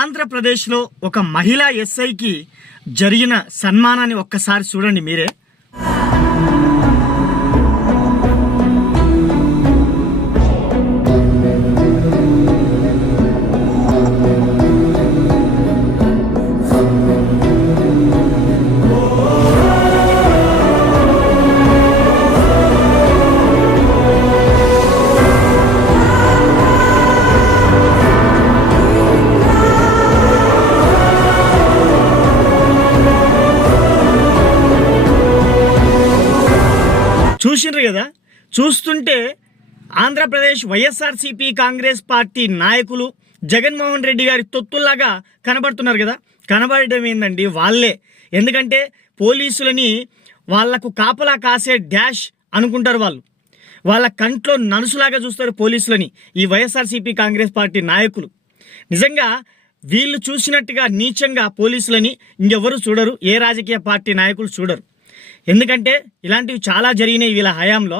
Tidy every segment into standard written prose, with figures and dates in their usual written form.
ఆంధ్రప్రదేశ్లో ఒక మహిళా ఎస్ఐకి జరిగిన సన్మానాన్ని ఒక్కసారి చూడండి మీరే. చూసిండ్రు కదా, చూస్తుంటే ఆంధ్రప్రదేశ్ వైఎస్ఆర్సీపీ కాంగ్రెస్ పార్టీ నాయకులు జగన్మోహన్ రెడ్డి గారి తొత్తుల్లాగా కనబడుతున్నారు కదా. కనబడడం ఏందండి వాళ్ళే. ఎందుకంటే పోలీసులని వాళ్లకు కాపలా కాసే డాష్ అనుకుంటారు వాళ్ళు. వాళ్ళ కంట్లో నలుసులాగా చూస్తారు పోలీసులని ఈ వైఎస్ఆర్సీపీ కాంగ్రెస్ పార్టీ నాయకులు. నిజంగా వీళ్ళు చూసినట్టుగా నీచంగా పోలీసులని ఇంకెవరు చూడరు, ఏ రాజకీయ పార్టీ నాయకులు చూడరు. ఎందుకంటే ఇలాంటివి చాలా జరిగినాయి వీళ్ళ హయాంలో.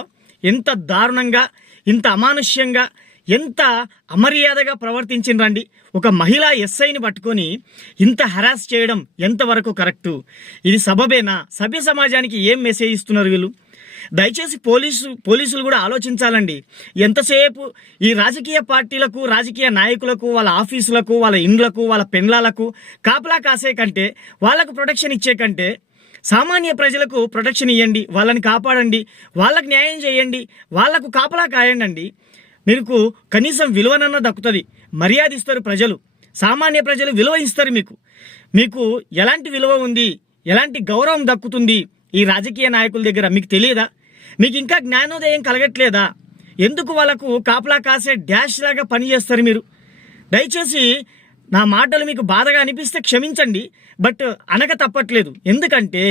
ఎంత దారుణంగా, ఇంత అమానుష్యంగా, ఎంత అమర్యాదగా ప్రవర్తించిండ్రండి. ఒక మహిళా ఎస్ఐని పట్టుకొని ఇంత హరాస్ చేయడం ఎంతవరకు కరెక్టు? ఇది సబబేనా? సభ్య సమాజానికి ఏం మెసేజ్ ఇస్తున్నారు వీళ్ళు? దయచేసి పోలీసులు కూడా ఆలోచించాలండి. ఎంతసేపు ఈ రాజకీయ పార్టీలకు, రాజకీయ నాయకులకు, వాళ్ళ ఆఫీసులకు, వాళ్ళ ఇండ్లకు, వాళ్ళ పెండ్లాలకు కాపలా కాసే కంటే, వాళ్ళకు ప్రొటెక్షన్ ఇచ్చే కంటే సామాన్య ప్రజలకు ప్రొటెక్షన్ ఇవ్వండి, వాళ్ళని కాపాడండి, వాళ్ళకు న్యాయం చేయండి, వాళ్లకు కాపలా కాయండి. మీకు కనీసం విలువనన్నా దక్కుతుంది, మర్యాద ఇస్తారు ప్రజలు, సామాన్య ప్రజలు విలువ ఇస్తారు. మీకు ఎలాంటి విలువ ఉంది, ఎలాంటి గౌరవం దక్కుతుంది ఈ రాజకీయ నాయకుల దగ్గర మీకు తెలియదా? మీకు ఇంకా జ్ఞానోదయం కలగట్లేదా? ఎందుకు వాళ్ళకు కాపలా కాసే డాష్ లాగా పనిచేస్తారు మీరు? దయచేసి నా మాటలు మీకు బాధగా అనిపిస్తే క్షమించండి, బట్ అనక తప్పట్లేదు. ఎందుకంటే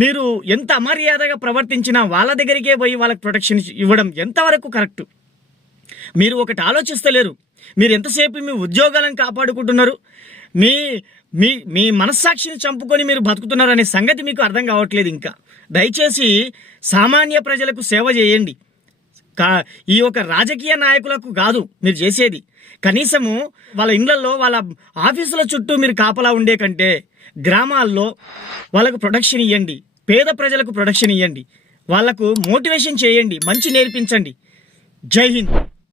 మీరు ఎంత అమర్యాదగా ప్రవర్తించినా వాళ్ళ దగ్గరికే పోయి వాళ్ళకి ప్రొటెక్షన్ ఇవ్వడం ఎంతవరకు కరెక్టు? మీరు ఒకటి ఆలోచిస్తలేరు. మీరు ఎంతసేపు మీ ఉద్యోగాలను కాపాడుకుంటున్నారు, మీ మీ మీ మనస్సాక్షిని చంపుకొని మీరు బతుకుతున్నారు అనే సంగతి మీకు అర్థం కావట్లేదు. ఇంకా దయచేసి సామాన్య ప్రజలకు సేవ చేయండి. ఈ ఒక రాజకీయ నాయకులకు కాదు మీరు చేసేది. కనీసము వాళ్ళ ఇళ్లలో, వాళ్ళ ఆఫీసుల చుట్టూ మీరు కాపలా ఉండే కంటే గ్రామాల్లో వాళ్ళకు ప్రొటెక్షన్ ఇవ్వండి, పేద ప్రజలకు ప్రొటెక్షన్ ఇవ్వండి, వాళ్లకు మోటివేషన్ చేయండి, మంచి నేర్పించండి. జై హింద్.